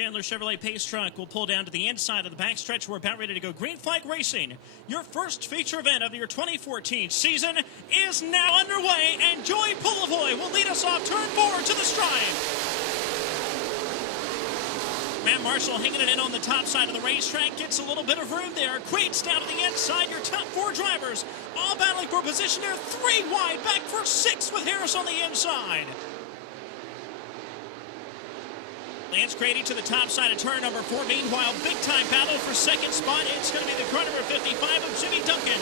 Chandler Chevrolet Pace Truck will pull down to the inside of the backstretch. We're about ready to go. Green flag racing. Your first feature event of your 2014 season is now underway, and Joey Pulavoy will lead us off turn 4 to the stripe. Matt Marshall hanging it in on the top side of the racetrack, gets a little bit of room there. Quaid's down to the inside. Your top 4 drivers all battling for position there. 3 wide, back for 6 with Harris on the inside. Lance Grady to the top side of turn number 4. Meanwhile, big-time battle for second spot. It's going to be the car number 55 of Jimmy Duncan.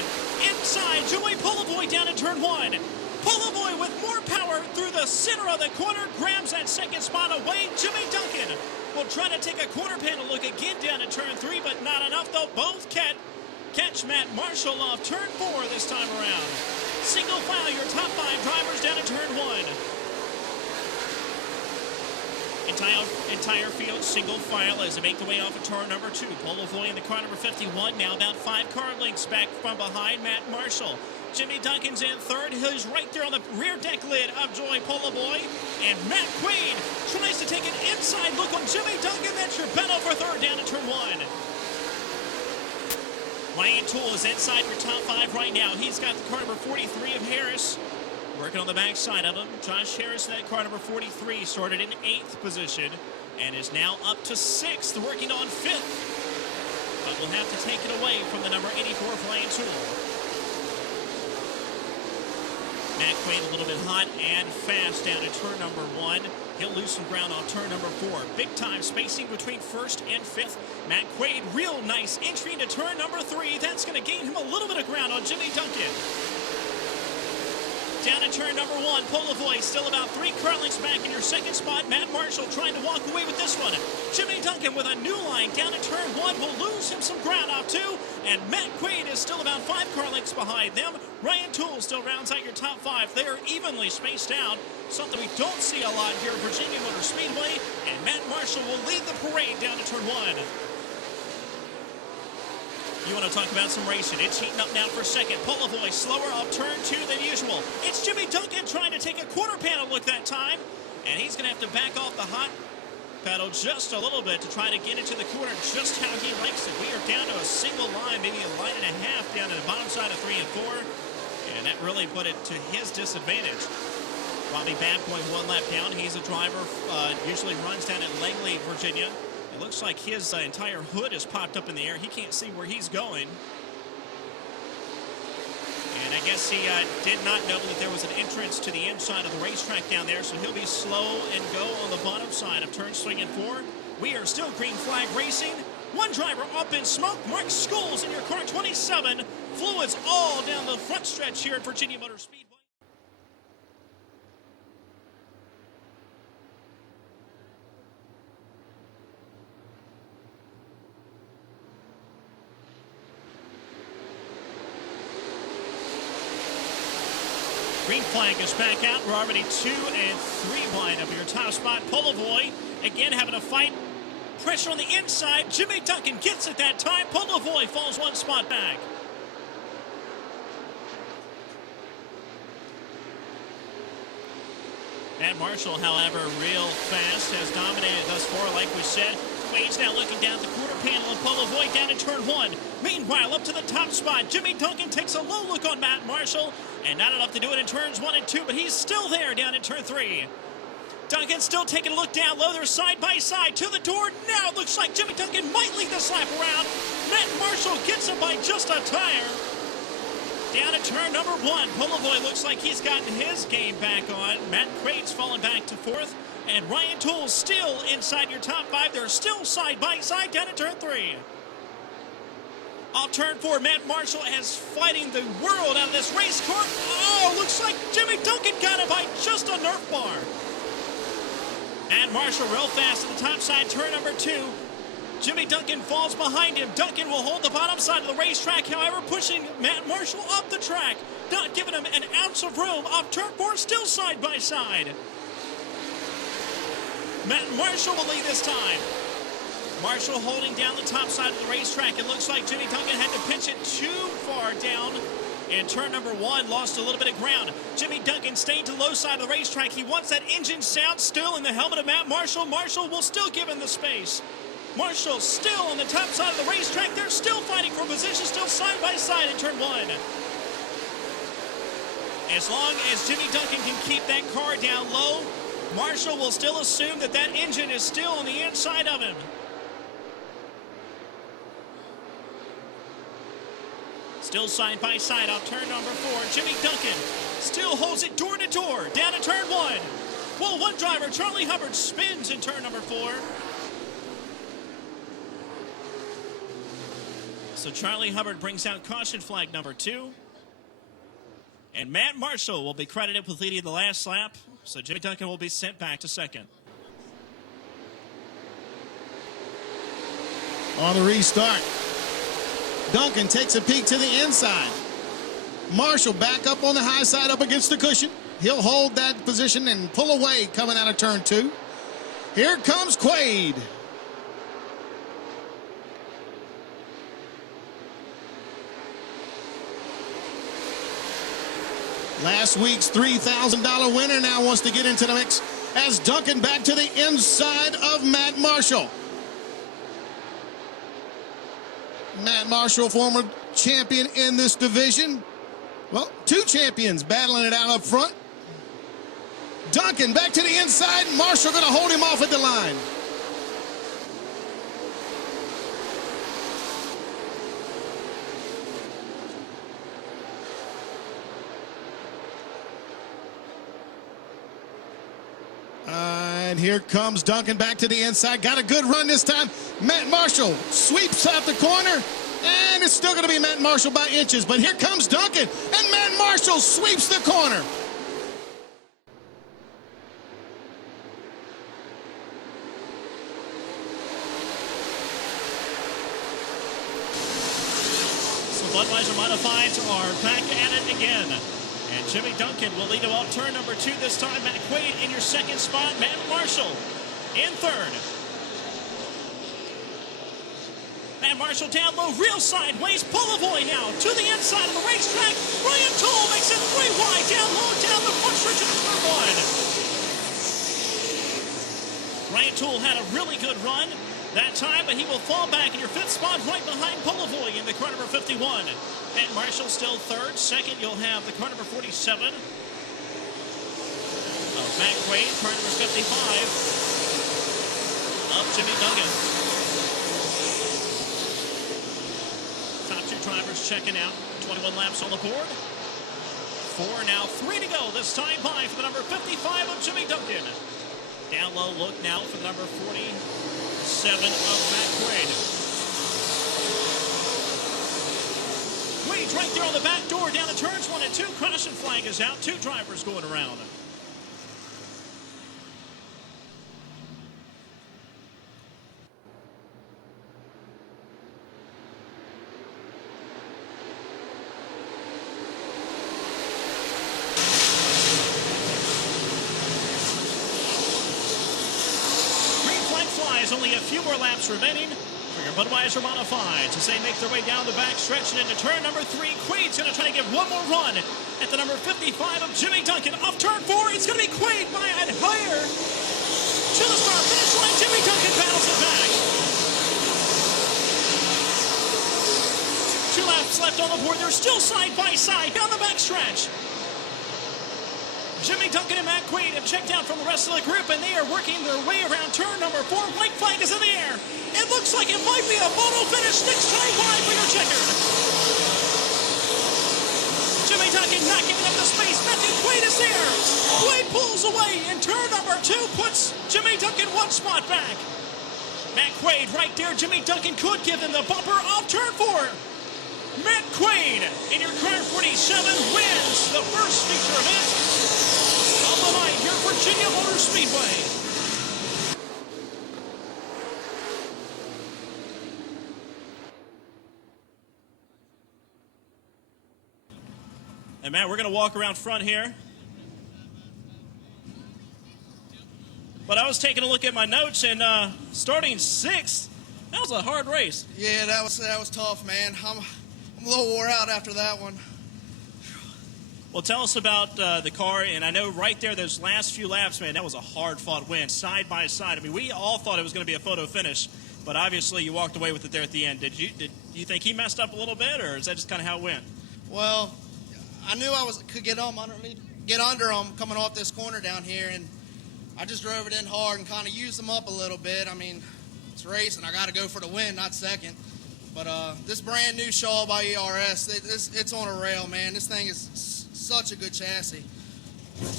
Inside, Joey Pulavoy down in turn 1. Pulavoy with more power through the center of the corner grabs that second spot away. Jimmy Duncan will try to take a quarter panel look again down in turn 3, but not enough. They'll both catch Matt Marshall off turn 4 this time around. Single file, your top 5 drivers down in turn 1. Entire field single file as they make the way off of turn number 2. Pulavoy in the car number 51, now about 5 car lengths back from behind Matt Marshall. Jimmy Duncan's in third. He's right there on the rear deck lid of Joey Pulavoy. And Matt Quaid tries to take an inside look on Jimmy Duncan. That's your battle for third down in turn 1. Ryan Toole is inside your top 5 right now. He's got the car number 43 of Harris working on the backside of him. Josh Harris, that car number 43, started in 8th position and is now up to 6th, working on 5th. But we'll have to take it away from the number 84 Ryan Toole. Matt Quaid a little bit hot and fast down at turn number 1. He'll lose some ground on turn number 4. Big time spacing between 1st and 5th. Matt Quaid, real nice entry into turn number 3. That's going to gain him a little bit of ground on Jimmy Duncan. Down at turn number 1, Pulavoy still about 3 car lengths back in your second spot. Matt Marshall trying to walk away with this one. Jimmy Duncan with a new line down at turn 1 will lose him some ground off 2. And Matt Quaid is still about 5 car lengths behind them. Ryan Toole still rounds out your top 5. They are evenly spaced out, something we don't see a lot here at Virginia Motor Speedway. And Matt Marshall will lead the parade down to turn 1. You want to talk about some racing. It's heating up now for second. Pulavoy slower off turn 2 than usual. It's Jimmy Duncan trying to take a quarter panel look that time. And he's going to have to back off the hot pedal just a little bit to try to get into the corner just how he likes it. We are down to a single line, maybe a line and a half down to the bottom side of 3 and 4. And that really put it to his disadvantage. Robbie Babb going 1 lap down. He's a driver, usually runs down at Langley, Virginia. It looks like his entire hood is popped up in the air. He can't see where he's going. And I guess he did not know that there was an entrance to the inside of the racetrack down there, so he'll be slow and go on the bottom side of turns 3 and 4. We are still green flag racing. 1 driver up in smoke. Mark Scholes in your car 27. Fluids all down the front stretch here at Virginia Motor Speedway. Green flag is back out. We're already 2 and 3 wide of your top spot. Pulavoy again having a fight. Pressure on the inside. Jimmy Duncan gets it that time. Pulavoy falls 1 spot back. Matt Marshall, however, real fast, has dominated thus far, like we said. Quaid's now looking down at the quarter panel and Pulavoy down in turn 1. Meanwhile, up to the top spot, Jimmy Duncan takes a low look on Matt Marshall, and not enough to do it in turns 1 and 2, but he's still there down in turn 3. Duncan still taking a look down low. They're side by side to the door. Now it looks like Jimmy Duncan might lead this lap around. Matt Marshall gets him by just a tire. Down at turn number 1, Pulavoy looks like he's gotten his game back on. Matt Quaid's fallen back to 4th. And Ryan Toole still inside your top 5. They're still side by side down at turn 3. Off turn 4, Matt Marshall is fighting the world out of this race car. Oh, looks like Jimmy Duncan got him by just a Nerf bar. Matt Marshall real fast at the top side, turn number 2. Jimmy Duncan falls behind him. Duncan will hold the bottom side of the racetrack, however, pushing Matt Marshall up the track. Not giving him an ounce of room. Off turn 4, still side by side. Matt Marshall will lead this time. Marshall holding down the top side of the racetrack. It looks like Jimmy Duncan had to pinch it too far down in turn number 1, lost a little bit of ground. Jimmy Duncan stayed to the low side of the racetrack. He wants that engine sound still in the helmet of Matt Marshall. Marshall will still give him the space. Marshall still on the top side of the racetrack. They're still fighting for position, still side by side in turn 1. As long as Jimmy Duncan can keep that car down low, Marshall will still assume that that engine is still on the inside of him. Still side by side off turn number 4. Jimmy Duncan still holds it door to door down to turn 1. Well, one driver, Charlie Hubbard, spins in turn number 4. So Charlie Hubbard brings out caution flag number 2. And Matt Marshall will be credited with leading the last lap. So Jimmy Duncan will be sent back to second. On the restart, Duncan takes a peek to the inside. Marshall back up on the high side up against the cushion. He'll hold that position and pull away coming out of turn 2. Here comes Quaid. Last week's $3,000 winner now wants to get into the mix as Duncan back to the inside of Matt Marshall. Matt Marshall, former champion in this division. Well, 2 champions battling it out up front. Duncan back to the inside. Marshall going to hold him off at the line. And here comes Duncan back to the inside. Got a good run this time. Matt Marshall sweeps out the corner. And it's still going to be Matt Marshall by inches. But here comes Duncan. And Matt Marshall sweeps the corner. So Budweiser Modifieds are back at it again. And Jimmy Duncan will lead him off turn number 2 this time. Matt Quaid in your second spot. Matt Marshall in third. Matt Marshall down low, real sideways. Polovoy now to the inside of the racetrack. Ryan Toole makes it 3 wide, down low, down the front stretch of turn 1. Ryan Toole had a really good run that time, but he will fall back in your 5th spot right behind Polovoy in the car number 51. Matt Marshall still third. Second, you'll have the car number 47 of Matt Quaid, car number 55 of Jimmy Duncan. Top 2 drivers checking out. 21 laps on the board. 4 now, 3 to go. This time by for the number 55 of Jimmy Duncan. Down low look now for the number 47 of Matt Quaid. Quaid's right there on the back door down to turns 1 and 2. Caution flag is out. 2 drivers going around. Green flag flies. Only a few more laps remaining for your Budweiser Modified as they make their way down the back stretch and into turn number 3. Quaid's going to try to get one more run at the number 55 of Jimmy Duncan. Off turn 4, it's going to be Quaid by a higher to the start finish line. Jimmy Duncan battles it back. 2 laps left on the board. They're still side by side down the back stretch. Jimmy Duncan and Matt Quaid have checked out from the rest of the group, and they are working their way around turn number 4. White flag is in the air. It looks like it might be a photo finish. Next time wide for your checkered. Jimmy Duncan not giving up the space. Matthew Quaid is there. Quaid pulls away, and turn number 2 puts Jimmy Duncan 1 spot back. Matt Quaid right there. Jimmy Duncan could give him the bumper off turn 4. Matt Quaid in your car 47 wins the first feature event of the night here at Virginia Motor Speedway. And Matt, we're going to walk around front here. But I was taking a look at my notes, and starting 6th, that was a hard race. Yeah, that was tough, man. I'm a little wore out after that one. Well, tell us about the car, and I know right there, those last few laps, man, that was a hard-fought win, side by side. I mean, we all thought it was going to be a photo finish, but obviously you walked away with it there at the end. Did you think he messed up a little bit, or is that just kind of how it went? Well, I knew I could get under him coming off this corner down here, and I just drove it in hard and kind of used him up a little bit. I mean, it's racing. I got to go for the win, not second. But this brand new Shaw by ERS, it's on a rail, man. This thing is such a good chassis.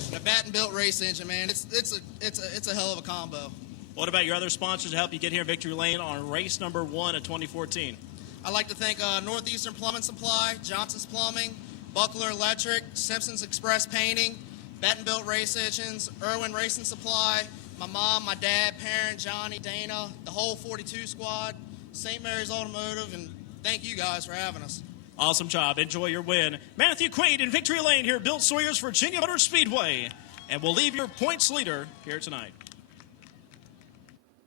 And a Batten-built race engine, man. It's a hell of a combo. What about your other sponsors to help you get here in Victory Lane on race number 1 of 2014? I'd like to thank Northeastern Plumbing Supply, Johnson's Plumbing, Buckler Electric, Simpson's Express Painting, Batten-built race engines, Irwin Racing Supply, my mom, my dad, parent, Johnny, Dana, the whole 42 squad, St. Mary's Automotive, and thank you guys for having us. Awesome job. Enjoy your win. Matthew Quaid in Victory Lane here, Bill Sawyer's Virginia Motor Speedway. And we'll leave your points leader here tonight.